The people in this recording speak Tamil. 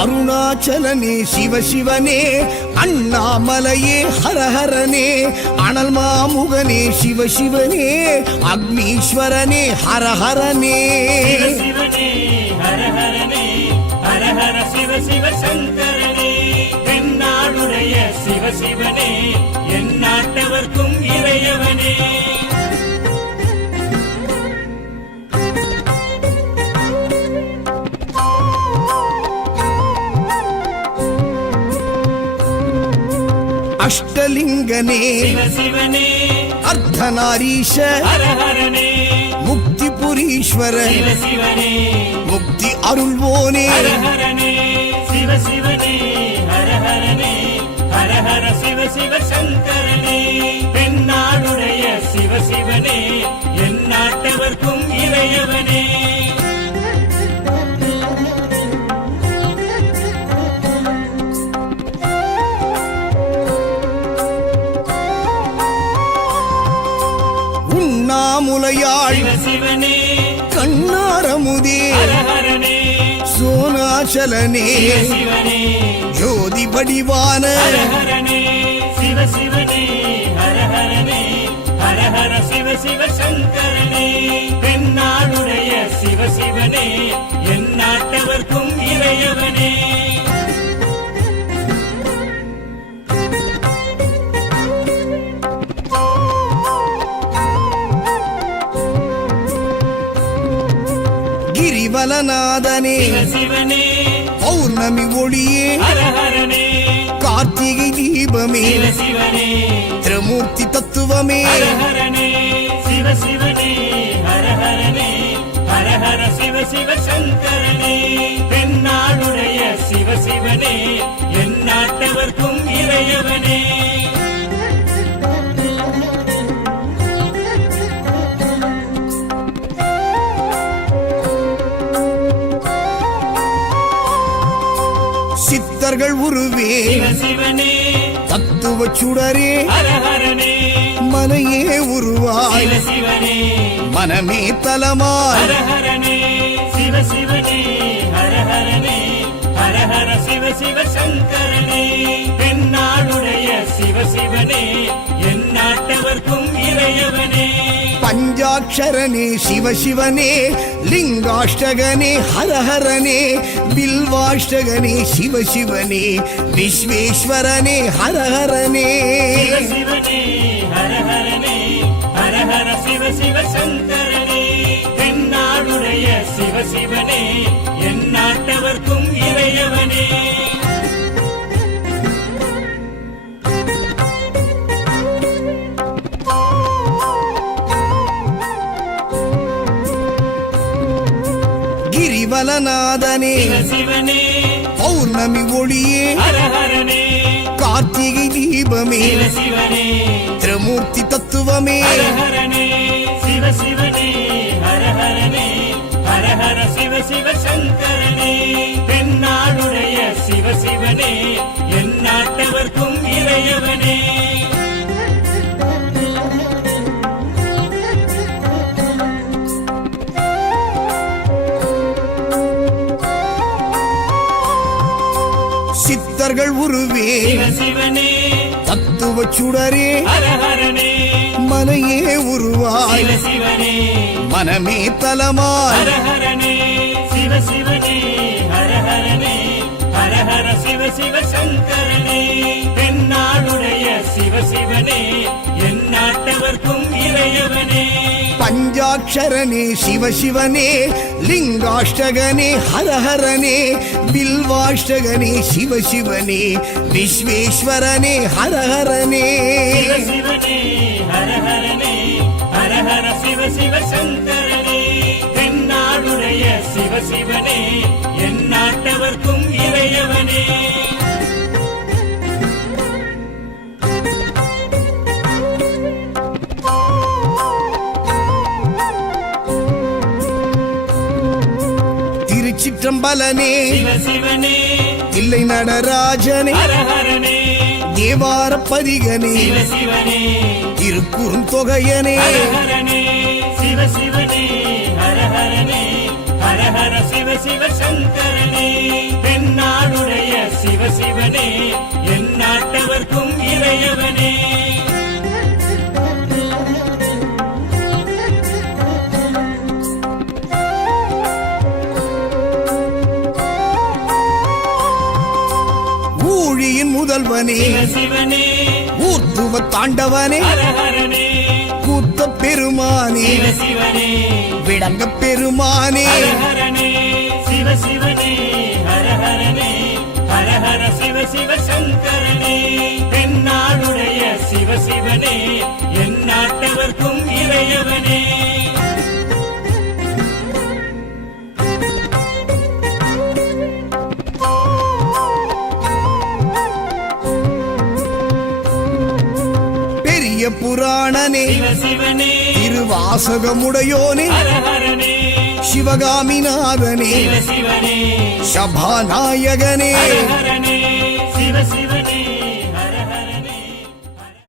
அருணாச்சலனே சிவசிவனே, அண்ணாமலையே ஹரஹரனே, அனல் மாமுகனே சிவசிவனே, அக்னீஸ்வரனே ஹரஹரனே. சிவசிவனே ஹரஹரனே, ஹரஹர சிவ சிவ சங்கரனே, தென்னாடுடைய சிவசிவனே, என் நாட்டவர்க்கும் இறையவனே. அஷ்டலிங்கனே சிவசிவனே, அர்த்தநாரீஷ ஹரஹரனே, முக்திபுரீஸ்வர சிவசிவனே, முக்தி அருள்வோனே. ஹரஹரனே சிவசிவனே, ஹரஹரனே, ஹரஹர சிவ சிவ சங்கரனே, தென்னாடுடைய சிவசிவனே, என் நாட்டவர்க்கும் இறையவனே. உண்ணாமுலையாள் சிவசிவனே, கண்ணாரமுதே ஹரஹரனே, சோனாச்சலனே சிவசிவனே, ஜோதி வடிவான ஹரஹரனே சிவசிவனே, ஹரஹரனே, ஹரஹர சிவ சிவ சங்கரனே, தென்னாடுடைய சிவசிவனே, என் நாட்டவர்க்கும் இறையவனே. கிரிவலநாதனே சிவசிவனே, பௌர்ணமி ஒளியே ஹரஹரனே, கார்த்திகை தீபமே சிவசிவனே, திரிமூர்த்தி தத்துவமே. ஹரஹரனே சிவசிவனே, ஹரஹரனே, ஹரஹர சிவ சிவ சங்கரனே, தென்னாடுடைய சிவசிவனே, என் நாட்டவர்க்கும் இறையவனே. சித்தர்கள் உருவே சிவசிவனே, தத்துவ சுடரே ஹரஹரனே, மனையே உருவாய் சிவசிவனே, மனமே தலமாய். ஹரஹரனே சிவசிவனே, ஹரஹரனே, ஹரஹர சிவ சிவ சங்கரனே, தென்னாடுடைய சிவசிவனே, என் நாட்டவர்க்கும் இறையவனே. பஞ்சாட்சரனே சிவசிவனே, லிங்காஷ்டகனே ஹரஹரனே, பில்வாஷ்டகனே சிவசிவனே, விஸ்வேஸ்வரனே ஹரஹரனே. சிவசிவனே, ஹரஹரனே, ஹரஹர சிவ சிவ சங்கரனே, தென்னாடுடைய சிவசிவனே, என் நாட்டவர்க்கும் இறையவனே. கிரிவலநாதனே சிவசிவனே, பௌர்ணமி ஒளியே ஹரஹரனே, கார்த்திகை தீபமே சிவசிவனே, திரிமூர்த்தி தத்துவமே. ஹரஹரனே சிவசிவனே, ஹரஹரனே, ஹரஹர சிவ சிவ சங்கரனே, தென்னாடுடைய சிவசிவனே, என் நாட்டவர்க்கும் இறையவனே. சித்தர்கள் உருவே சிவசிவனே, தத்துவ சுடரே ஹரஹரனே, மனையே உருவாய் சிவசிவனே, மனமே தலமாய். ஹரஹரனே சிவசிவனே, ஹரஹரனே, ஹரஹர சிவ சிவ சங்கரனே, தென்னாடுடைய சிவசிவனே, என் நாட்டவர்க்கும் இறையவனே. பஞ்சாட்சரனே சிவசிவனே, லிங்காஷ்டகனே ஹரஹரனே, பில்வாஷ்டகனே சிவசிவனே, விஸ்வேஸ்வரனே ஹரஹரனே. சிவசிவனே, ஹரஹரனே, ஹரஹர சிவ சிவ சங்கரனே, தென்னாடுடைய சிவசிவனே, என் நாட்டவர்க்கும் இறையவனே. திருச்சிற்றம்பலனே சிவ சிவனே இல்லை நடராஜனே ஹர ஹரனே தேவார பதிகனே சிவ சிவனே திருக்குறுந்தொகையனே ஹர ஹரனே சிவ சிவனே ஹர ஹரனே ஹர ஹர சிவ சிவ சங்கரனே தென்னாடுடைய சிவ சிவனே எந்நாட்டவர்க்கும் இறையவனே ஊழியின் முதல்வனே சிவ சிவனே ஊர்த்துவ தாண்டவனே ஹர ஹரனே கூத்த பெருமானே சிவ சிவனே விளங்க பெருமானே ஹர ஹரனே சிவ சிவனே ஹர ஹரனே ஹர ஹர சிவ சிவ சங்கரனே தென்னாடுடைய சிவ சிவனே எந்நாட்டவர்க்கும் இறையவனே பெரிய புராணனே சிவ சிவனே திருவாசகமுடையோனே ஹர ஹரனே சிவகாமிநாதனே சிவ சிவனே சபாநாயகனே ஹர ஹரனே சிவ சிவனே